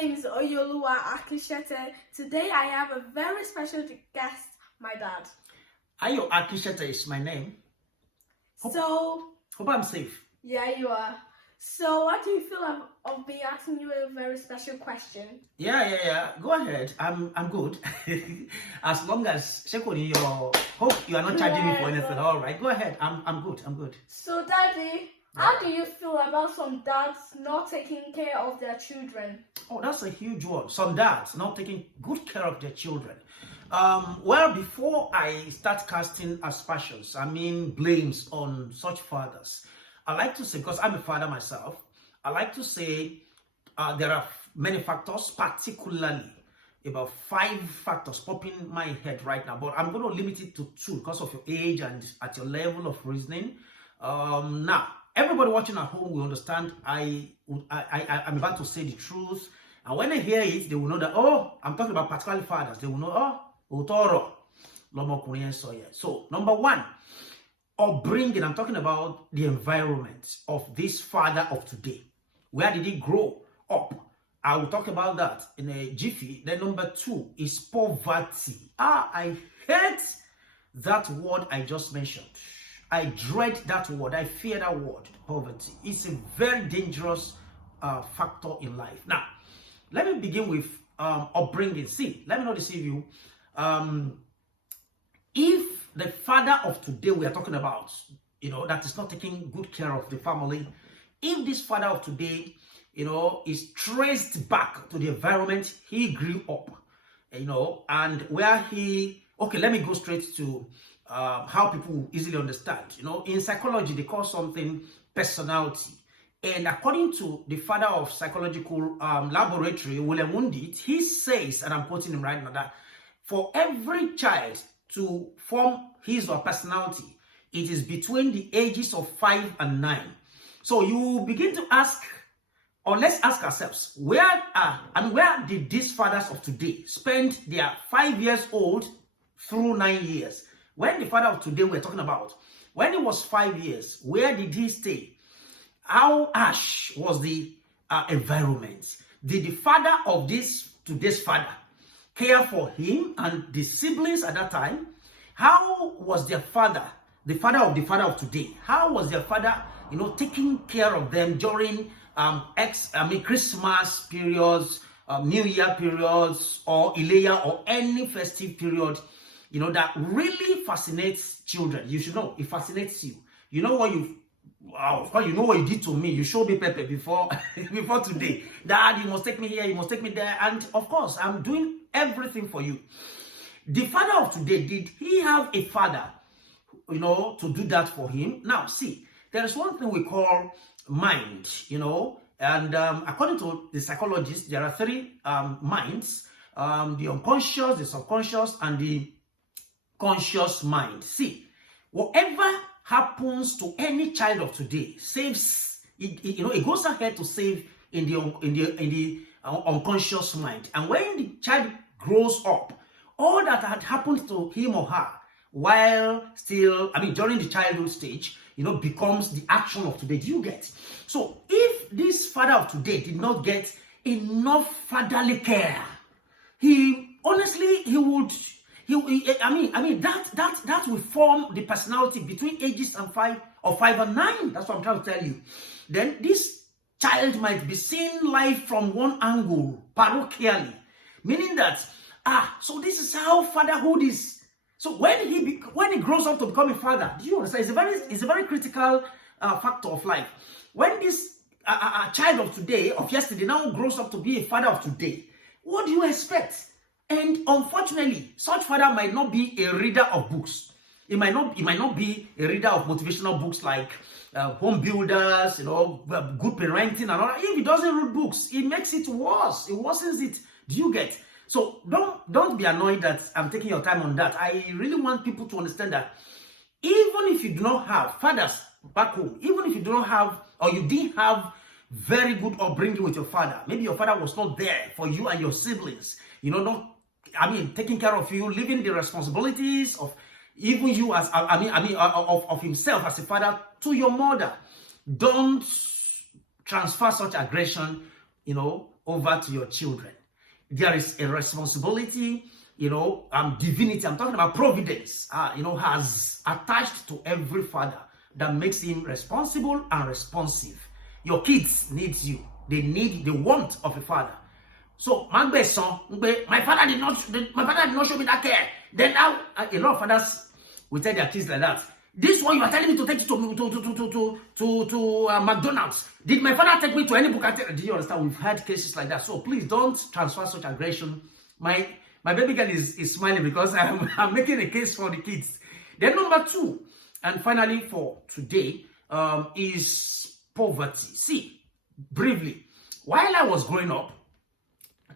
name is Oyoluwa Akishete. Today I have a very special guest, my dad. Ayo Akishete is my name. Hope I'm safe. Yeah, you are. So what do you feel of me asking you a very special question? Yeah. Go ahead. I'm good. As long as Shekoni, hope you are not charging me for anything. All right. Go ahead. I'm good. So, Daddy, how do you feel about some dads not taking care of their children? Oh, that's a huge one. Some dads not taking good care of their children. Well, before I start casting aspersions, blames on such fathers, I like to say, because I'm a father myself, I like to say there are many factors, particularly about 5 factors popping in my head right now, but I'm going to limit it to 2 because of your age and at your level of reasoning. Now, everybody watching at home will understand I'm about to say the truth, and when they hear it, they will know that, oh, I'm talking about particularly fathers. They will know, oh, Otoro. So, number 1, upbringing. I'm talking about the environment of this father of today. Where did he grow up? I will talk about that in a jiffy. Then number 2 is poverty. I hate that word I just mentioned. I dread that word. I fear that word, poverty. It's a very dangerous factor in life. Now, let me begin with upbringing. See, let me not deceive you. If the father of today we are talking about, that is not taking good care of the family, if this father of today, is traced back to the environment he grew up, and where let me go straight to how people easily understand. In psychology, they call something personality. And according to the father of psychological laboratory, William Wundt, he says, and I'm quoting him right now, that for every child to form his or personality, it is between the ages of 5 and 9. So you begin to ask, or let's ask ourselves, where did these fathers of today spend their 5 years old through 9 years? When the father of today we're talking about, when he was 5 years, where did he stay? How harsh was the environment? Did the father of today's father care for him and the siblings at that time? How was their father, the father of today, how was their father, taking care of them during Christmas periods, New Year periods, or Ilea, or any festive period, that really fascinates children? You should know, it fascinates you. You know what you did to me. You showed me Pepe before today. Dad, you must take me here, you must take me there. And of course, I'm doing everything for you. The father of today, did he have a father, to do that for him? Now, see, there is one thing we call mind, and according to the psychologists, there are 3 minds, the unconscious, the subconscious, and the conscious mind. See, whatever happens to any child of today saves it goes ahead to save in the unconscious mind. And when the child grows up, all that had happened to him or her while still during the childhood stage becomes the action of today. Do you get? So if this father of today did not get enough fatherly care, that will form the personality between ages of 5 and 9. That's what I'm trying to tell you. Then this child might be seeing life from one angle, parochially, meaning that so this is how fatherhood is. So when he grows up to become a father, do you understand? It's a very critical factor of life. When this child of today, of yesterday, now grows up to be a father of today, what do you expect? And unfortunately, such father might not be a reader of books. It might not be a reader of motivational books like Home Builders, good parenting and all that. If he doesn't read books, it makes it worse. It worsens it. Do you get? So don't be annoyed that I'm taking your time on that. I really want people to understand that even if you do not have fathers back home, even if you do not have, or you didn't have very good upbringing with your father, maybe your father was not there for you and your siblings, taking care of you, leaving the responsibilities of even you as of himself as a father to your mother. Don't transfer such aggression, over to your children. There is a responsibility, divinity, I'm talking about providence, has attached to every father that makes him responsible and responsive. Your kids need you. They need the want of a father. So, my father did not show me that care. Then now, a lot of fathers will tell their kids like that. This one you are telling me to take it to McDonald's. Did my father take me to any book? Do you understand? We've had cases like that. So please don't transfer such aggression. My baby girl is smiling because I'm making a case for the kids. Then number 2, and finally for today, is poverty. See, briefly, while I was growing up,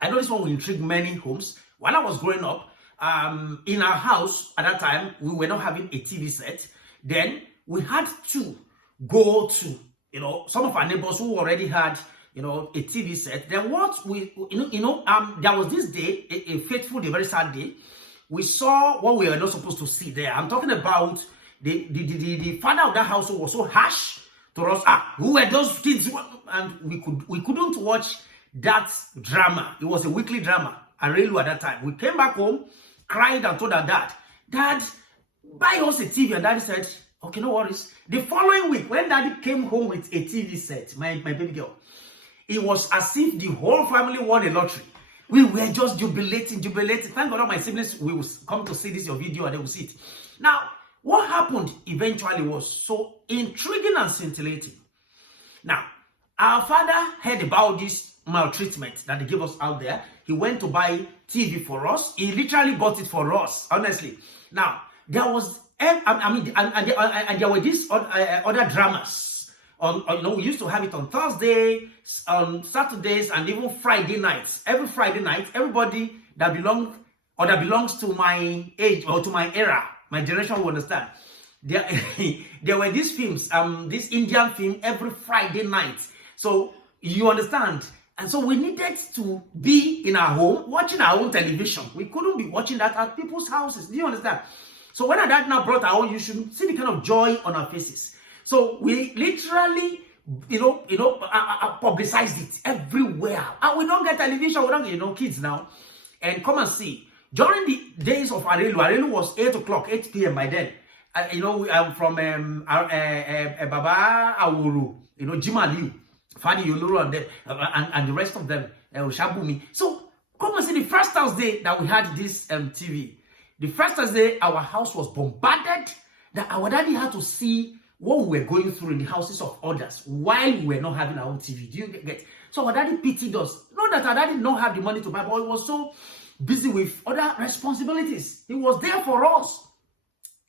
I know this one will intrigue many homes. While I was growing up, in our house at that time, we were not having a TV set. Then we had to go to, some of our neighbors who already had, a TV set. Then what we, there was this day, a fateful day, very sad day. We saw what we were not supposed to see there. I'm talking about the father of that household was so harsh to us. Who were those kids? And we couldn't watch that drama. It was a weekly drama, Arelu at that time. We came back home, cried and told our dad, buy us a TV. And daddy said, okay, no worries. The following week, when daddy came home with a TV set, my baby girl, it was as if the whole family won a lottery. We were just jubilating. Thank God all my siblings will come to see this, your video, and they will see it. Now, what happened eventually was so intriguing and scintillating. Now, our father heard about this maltreatment that they gave us out there. He went to buy TV for us. He literally bought it for us, honestly. Now, there was, and there were these other dramas. We used to have it on Thursday, on Saturdays, and even Friday nights. Every Friday night, everybody that belongs to my age or to my era, my generation will understand. There were these films, this Indian film every Friday night. So you understand. And so we needed to be in our home, watching our own television. We couldn't be watching that at people's houses. Do you understand? So when our dad now brought our own, you should see the kind of joy on our faces. So we literally, publicized it everywhere. And we don't get television, we don't get, kids now. And come and see. During the days of Arelu was 8 o'clock, 8 p.m. by then. I'm from Baba Awuru, Jim Aliu, Fadi Yoluru, and the rest of them, Shabumi. So come and see the first Thursday that we had this TV. The first Thursday, our house was bombarded, that our daddy had to see what we were going through in the houses of others while we were not having our own TV. Do you get? So our daddy pitied us. Not that our daddy did not have the money to buy, but he was so busy with other responsibilities. He was there for us.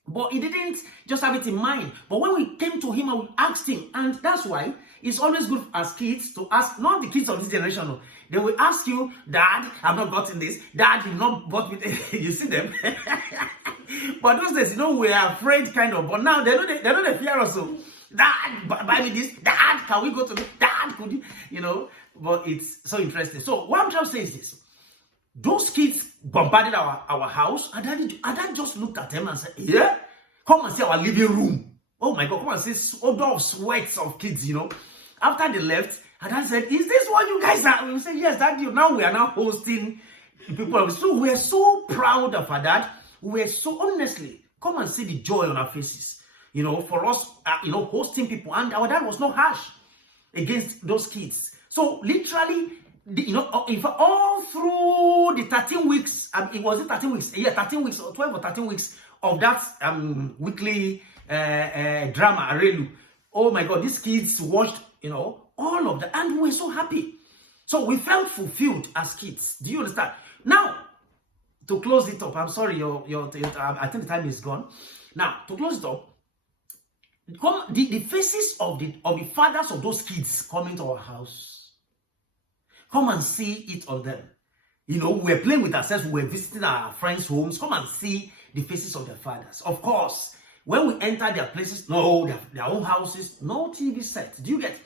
But he didn't just have it in mind. But when we came to him and we asked him, and that's why it's always good as kids to ask, not the kids of this generation, no. They will ask you, Dad, I've not gotten this. Dad, you've not bought me. You see them? But those days, we are afraid kind of. But now they don't fear us. So, Dad, buy me this. Dad, can we go to this? Dad, could you? But it's so interesting. So what I'm trying to say is this. Those kids bombarded our house, and Dad just looked at them and said, yeah, come and see our living room. Oh my God, come and see odor of sweats of kids, After they left, and Dad said, is this what you guys are? We said, yes, Dad, now we are now hosting people. So we are so proud of our dad. We were so, honestly, come and see the joy on our faces, for us, hosting people. And our dad was not harsh against those kids. So literally, all through the 13 weeks, it was 13 weeks, 13 weeks or 12 or 13 weeks of that weekly drama, Arelu. Oh my God, these kids watched, all of that, and we were so happy. So we felt fulfilled as kids. Do you understand? Now, to close it up, I'm sorry, I think the time is gone. Now, to close it up, the faces of the fathers of those kids coming to our house. Come and see it on them. We're playing with ourselves, we're visiting our friends' homes. Come and see the faces of their fathers. Of course, when we enter their places, their own houses, no TV set. Do you get?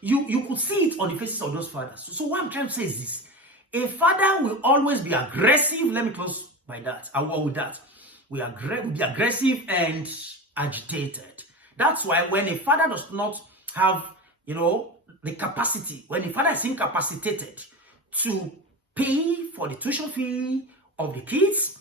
You could see it on the faces of those fathers. So what I'm trying to say is this. A father will always be aggressive. Let me close by that. I will with that. We'll be aggressive and agitated. That's why when a father does not have, the capacity, when the father is incapacitated to pay for the tuition fee of the kids,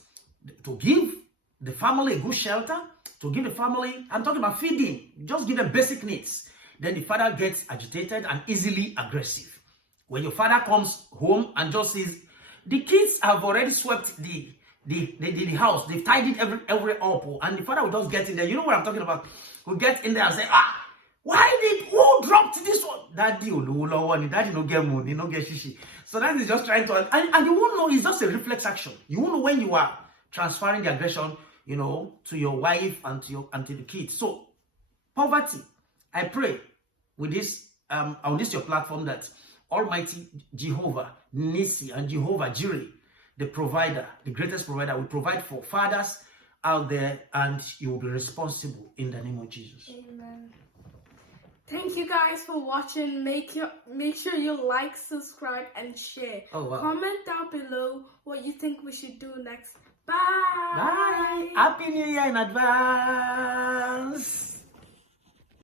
to give the family a good shelter, to give the family, I'm talking about feeding, just give them basic needs. Then the father gets agitated and easily aggressive. When your father comes home and just says, the kids have already swept the house, they've tidied every up, and the father will just get in there. You know what I'm talking about? Will get in there and say, who dropped this one? Daddy no get mood, no get shishi. So that is just trying to, and you won't know, it's just a reflex action. You won't know when you are transferring the aggression, to your wife and to the kids. So poverty, I pray with this on this your platform that Almighty Jehovah Nisi and Jehovah Jireh, the provider, the greatest provider, will provide for fathers out there, and you will be responsible in the name of Jesus. Amen. Thank you guys for watching. Make sure you like, subscribe, and share. Oh, wow. Comment down below what you think we should do next. Bye. Bye. Happy New Year in advance.